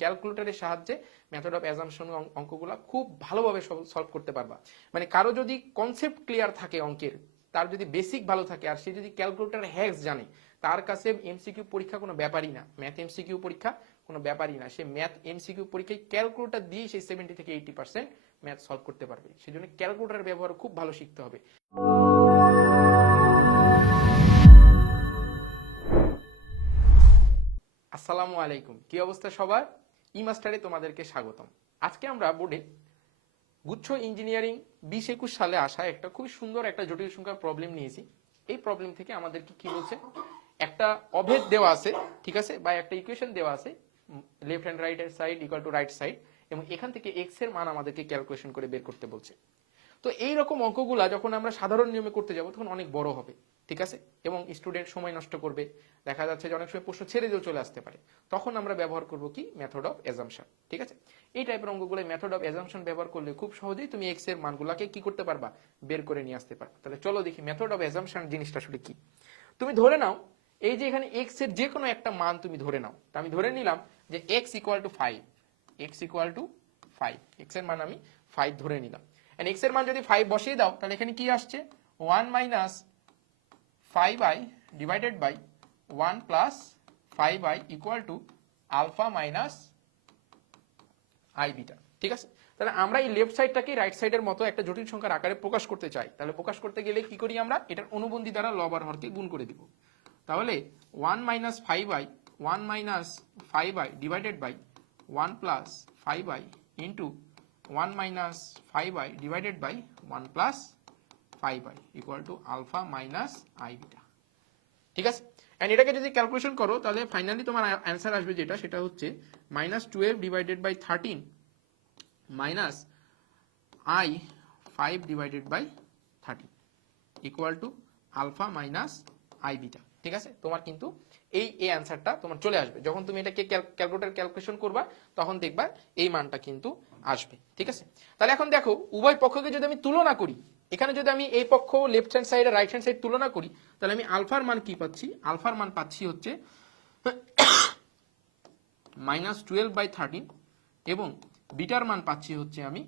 ক্যালকুলেটরের সাহায্যে method of assumption অঙ্কগুলো খুব ভালোভাবে সলভ করতে পারবা। মানে কারো যদি কনসেপ্ট ক্লিয়ার থাকে অঙ্কের, তার যদি বেসিক ভালো থাকে আর সে যদি ক্যালকুলেটর হ্যাক্স জানে, তার কাছে এমসিকিউ পরীক্ষা কোনো ব্যাপারই না, ম্যাথ এমসিকিউ পরীক্ষা কোনো ব্যাপারই না। সে ম্যাথ এমসিকিউ পরীক্ষায় ক্যালকুলেটর দিয়ে সেই 70 থেকে 80% ম্যাথ সলভ করতে পারবে। সেজন্য ক্যালকুলেটর ব্যবহার খুব ভালো শিখতে হবে। আসসালামু আলাইকুম, কি অবস্থা সবার? ই মাস্টারে তোমাদেরকে স্বাগতম। আজকে আমরা বোর্ডে গুচ্ছ ইঞ্জিনিয়ারিং 2021 সালে আসা একটা খুব সুন্দর একটা জটিল সংখ্যার প্রবলেম নিয়েছি। এই প্রবলেম থেকে আমাদেরকে কি বলছে, একটা অভেদ দেওয়া আছে, ঠিক আছে, বা একটা ইকুয়েশন দেওয়া আছে, left hand right hand side equal to right side, এবং এখান থেকে এক্স এর মান আমাদেরকে ক্যালকুলেশন করে বের করতে বলছে। তো এই রকম অঙ্কগুলা যখন আমরা সাধারণ নিয়মে করতে যাব তখন অনেক বড় হবে, ঠিক আছে, এবং স্টুডেন্ট সময় নষ্ট করবে, দেখা যাচ্ছে যে অনেক সময় প্রশ্ন ছেড়ে দিয়েও চলে আসতে পারে। তখন আমরা ব্যবহার করব কি, মেথড অফ অ্যাজাম্পশন, ঠিক আছে। এই টাইপের অঙ্কগুলো মেথড অফ অ্যাজাম্পশন ব্যবহার করলে খুব সহজেই তুমি এক্স এর মানগুলোকে কি করতে পারবা, বের করে নিয়ে আসতে পারবা। তাহলে চলো দেখি মেথড অফ অ্যাজাম্পশন জিনিসটা আসলে কি। তুমি ধরে নাও এই যে এখানে এক্স এর যে কোনো একটা মান তুমি ধরে নাও। তা আমি ধরে নিলাম যে x equal to 5, x equal to 5, x এর মান আমি 5 ধরে নিলাম। এক্স এর মান যদি 5 বসিয়ে দাও তাহলে এখানে কি আসছে, 1 minus 5i divided by 1 plus 5i equal to alpha minus i beta, ঠিক আছে। তাহলে আমরা এই লেফট সাইডটাকে রাইট সাইডের মতো একটা জটিল সংখ্যার আকারে প্রকাশ করতে চাই। তাহলে প্রকাশ করতে গেলে কি করি, আমরা এটার অনুবন্ধী দ্বারা লব আর হরকে গুণ করে দিব। তাহলে 1 minus 5i 1 minus 5i divided by 1 plus 5i into 1 minus 5i divided by 1 plus 5i equal to alpha minus i beta, ঠিক আছে। এন্ড এটাকে যদি ক্যালকুলেশন করো তাহলে ফাইনালি তোমার অ্যান্সার আসবে যেটা, সেটা হচ্ছে minus 12 divided by 13 minus i 5 divided by 13 equal to alpha minus i beta, ঠিক আছে। তোমার কিন্তু এই অ্যান্সারটা তোমার চলে আসবে যখন তুমি এটাকে ক্যালকুলেটর ক্যালকুলেশন করবা, তখন দেখবা এই মানটা কিন্তু আসবে, ঠিক আছে। তাহলে এখন দেখো উভয় পক্ষকে যদি আমি তুলনা করি, এখানে যদি আমি এই পক্ষ লেফট হ্যান্ড সাইড আর রাইট হ্যান্ড সাইড তুলনা করি, তাহলে আমি আলফার মান কি পাচ্ছি, আলফার মান পাচ্ছি হচ্ছে মাইনাস 12 বাই 13 এবং বিটার মান পাচ্ছি হচ্ছে আমি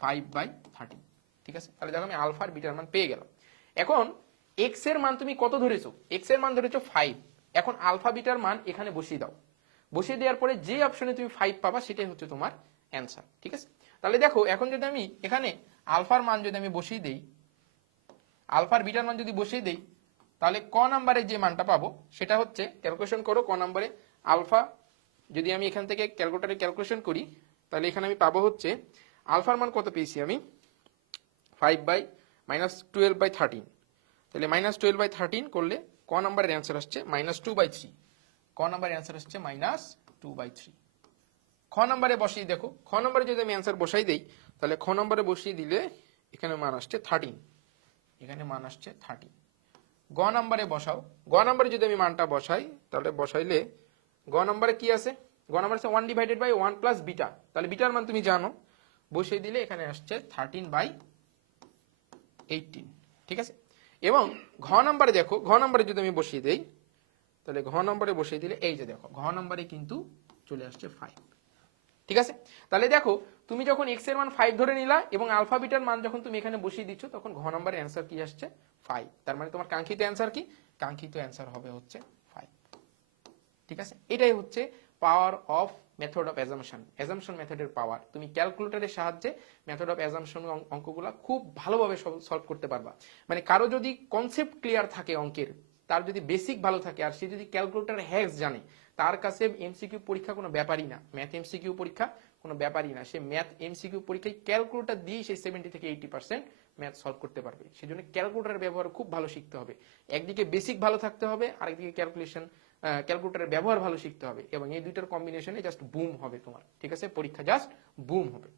5 বাই 13, ঠিক আছে। তাহলে দেখো আমি আলফার বিটার মান পেয়ে গেলাম। এখন এক্স এর মান তুমি কত ধরেছো, এক্স এর মান ধরেছো 5। এখন আলফা বিটার মান এখানে বসিয়ে দাও, বসিয়ে দেওয়ার পরে যে অপশনে তুমি 5 পাবা সেটাই হচ্ছে তোমার অ্যান্সার, ঠিক আছে। তাহলে দেখো এখন যদি আমি এখানে আলফার মান যদি আমি বসিয়ে দেই, আলফার বিটার মান যদি বসিয়ে দেই, তাহলে ক নাম্বারে যে মানটা পাবো সেটা হচ্ছে, ক্যালকুলেশন করো ক নাম্বারে আলফা, যদি আমি এখান থেকে ক্যালকুলেটরে ক্যালকুলেশন করি তাহলে এখানে আমি পাবো হচ্ছে আলফার মান কত পেয়েছি আমি, 5 বাই মাইনাস 12 বাই 13। তাহলে মাইনাস 12 বাই 13 করলে ক নাম্বারের অ্যান্সার আসছে মাইনাস 2 বাই 3, ক নাম্বারের অ্যান্সার আসছে মাইনাস 2 বাই 3। খ নাম্বারে বসিয়ে দেখো, খ নাম্বারে যদি আমি অ্যান্সার বসাই দেই তাহলে খ নাম্বারে বসিয়ে দিলে এখানে মান আসছে 13, এখানে মান আসছে 13। গ নাম্বারে বসাও, গ নাম্বারে যদি আমি মানটা বসাই তাহলে বসাইলে গ নাম্বারে কি আছে, গ নাম্বার আছে 1 ডিভাইডেড বাই 1 প্লাস বিটা, তাহলে বিটার মান তুমি জানো, বসিয়ে দিলে এখানে আসছে 13 বাই 18, ঠিক আছে। এবং ঘ নাম্বারে দেখো, ঘ নাম্বারে যদি আমি বসিয়ে দেই তাহলে ঘ নাম্বারে বসিয়ে দিলে এই যে দেখো ঘ নাম্বারে কিন্তু চলে আসছে 5, ঠিক আছে। তাহলে দেখো তুমি যখন এক্স এর মান 5 ধরে নিলা এবং আলফা বিটার মান যখন তুমি এখানে বসিয়ে দিচ্ছ, তখন ঘ নাম্বারের অ্যান্সার কি আসছে 5। তার মানে তোমার কাঙ্ক্ষিত অ্যান্সার কি, কাঙ্ক্ষিত অ্যান্সার হবে হচ্ছে 5, ঠিক আছে। এটাই হচ্ছে power of method of assumption, assumption মেথডের পাওয়ার। তুমি ক্যালকুলেটরের সাহায্যে মেথড অফ অ্যাজাম্পশন অঙ্কগুলো খুব ভালোভাবে সলভ করতে পারবা। মানে কারো যদি কনসেপ্ট ক্লিয়ার থাকে অঙ্কের, তার যদি বেসিক ভালো থাকে আর সে যদি ক্যালকুলেটর হ্যাক্স জানে, তার কাছে এমসিকিউ পরীক্ষা কোনো ব্যাপারই না, ম্যাথ এমসিকিউ পরীক্ষা কোনো ব্যাপারই না। সে ম্যাথ এমসিকিউ পরীক্ষায় ক্যালকুলেটর দিয়ে সেই 70 থেকে 80% ম্যাথ সলভ করতে পারবে। সেজন্য ক্যালকুলেটরের ব্যবহার খুব ভালো শিখতে হবে। একদিকে বেসিক ভালো থাকতে হবে, আরেকদিকে ক্যালকুলেটরের ব্যবহার ভালো শিখতে হবে, এবং এই দুইটার কম্বিনেশনে জাস্ট বুম হবে তোমার, ঠিক আছে, পরীক্ষা জাস্ট বুম হবে।